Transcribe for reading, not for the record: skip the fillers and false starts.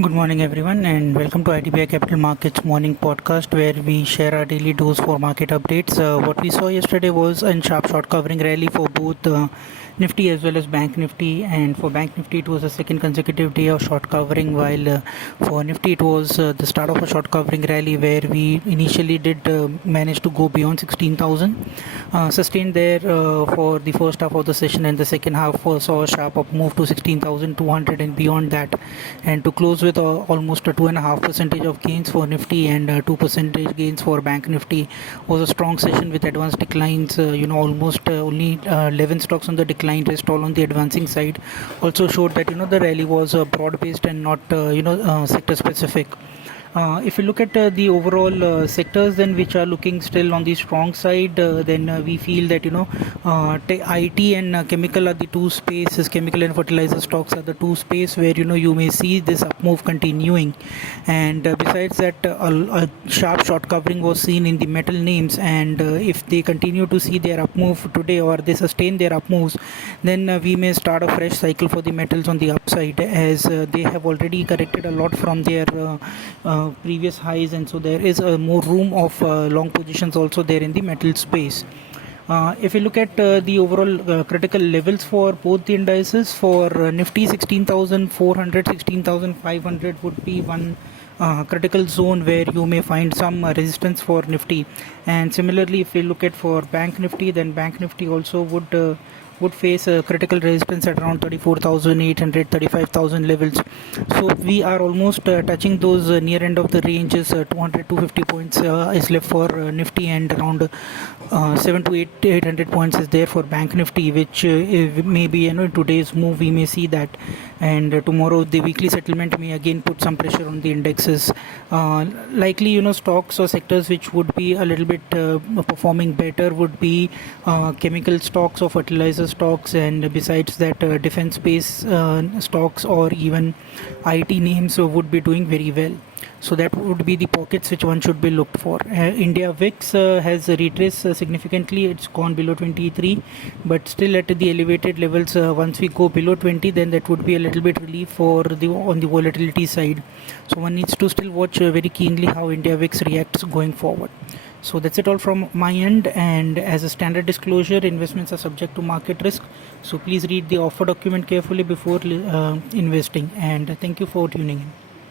Good morning, everyone, and welcome to IDBI Capital Markets Morning Podcast, where we share our daily dose for market updates. What we saw yesterday was a sharp short covering rally for both Nifty as well as Bank Nifty, and for Bank Nifty it was a second consecutive day of short covering, while for Nifty it was the start of a short covering rally where we initially did manage to go beyond 16,000, sustained there for the first half of the session, and the second half saw a sharp up move to 16,200 and beyond that, and to close with almost a 2.5% of gains for Nifty and 2% gains for Bank Nifty. Was a strong session with advanced declines, almost only 11 stocks on the decline, rest all on the advancing side. Also showed that the rally was broad based and not sector specific. If you look at the overall sectors then which are looking still on the strong side, then we feel that IT and chemical are the two spaces. Chemical and fertilizer stocks are the two space where you may see this up move continuing, and besides that a sharp short covering was seen in the metal names, and if they continue to see their up move today or they sustain their up moves, then we may start a fresh cycle for the metals on the upside, as they have already corrected a lot from their previous highs, and so there is more room of long positions also there in the metal space. If you look at the overall critical levels for both the indices, for Nifty 16,400, 16,500 would be one critical zone where you may find some resistance for Nifty, and similarly if we look at for Bank Nifty, then Bank Nifty also would face a critical resistance at around 34,800, 35,000 levels. So we are almost touching those near end of the ranges. 200 250 points is left for Nifty, and around 7 to 800 points is there for Bank Nifty, which maybe in today's move we may see that, and tomorrow the weekly settlement may again put some pressure on the indexes. Likely stocks or sectors which would be a little bit performing better would be chemical stocks or fertilizer stocks, and besides that defense space stocks or even IT names would be doing very well. So that would be the pockets which one should be looked for. India VIX has retraced significantly. It's gone below 23, but still at the elevated levels. Once we go below 20, then that would be a little bit relief for on the volatility side. So one needs to still watch very keenly how India VIX reacts going forward. So that's it all from my end, and as a standard disclosure, investments are subject to market risk, so please read the offer document carefully before investing, and thank you for tuning in.